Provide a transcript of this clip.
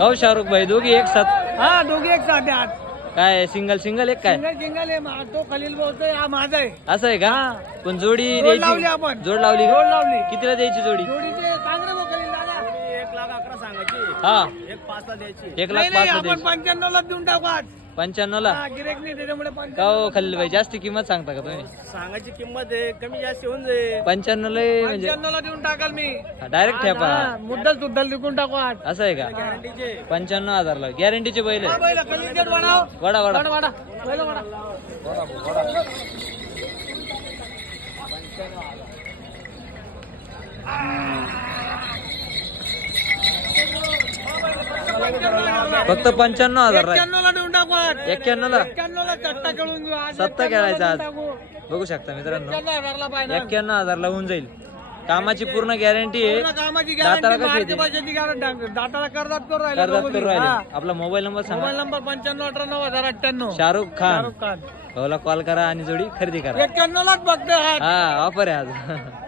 हो शाहरुख भाई दोघी एक साथ? हा दोघी एक साथ आहे. काय सिंगल सिंगल एक काय? सिंगल आहे. तो खलील बोलतोय हा माझा आहे. असं आहे का? पण जोडी लावली द्यायची? आपण. जोड लावली? जोड लावली. कितीला द्यायची जोडी? जोडीचे सांग रे खलील दादा. 1,11,000 सांगायची. हा 1,05,000 द्यायची. 1,05,000 आपण द्यायची. 95 ला देऊन टाकू आज. 95 ला? गिरेक नाही त्याच्यामुळे का हो खलील भाई जास्ती किंमत सांगता का तुम्ही? सांगायची किंमत आहे कमी जास्त होऊन जाईल. 95 ला म्हणजे 95 ला देऊन टाकाल मी. डायरेक्ट ठेपा? मुद्दल सुद्धा लिखून टाकू आज. असं आहे का? 95,000 ला गॅरंटीचे बैल आहे? बैल खलीलचेच बनाव. वडा वडा वडा वडा बैल वडा. फक्त 95,000 ला? 91 ला देऊन टाकू आज. 91 ला? 91 ला सट्टा खेळून घेऊ आज. सत्ता खेळायचा आज? 91 बघू शकता मित्रांनो 91,000 ला पाहिजे. 91,000 ला होऊन जाईल. कामाची पूर्ण गॅरंटी आहे. पूर्ण कामाची दाताला गॅरंटी. कशी येते? भाजीची गॅरंटी. दाताला करदात करू राहिले. कर्जात दोघं करू बी. राहिले. हा. आपला मोबाईल नंबर सांगा. Mobile number 95,98,098. शाहरुख खान शाहरुख खान. भाऊला कॉल करा आणि जोडी खरेदी करा. 91 लाच बघते आज. हा ऑफर आहे आज.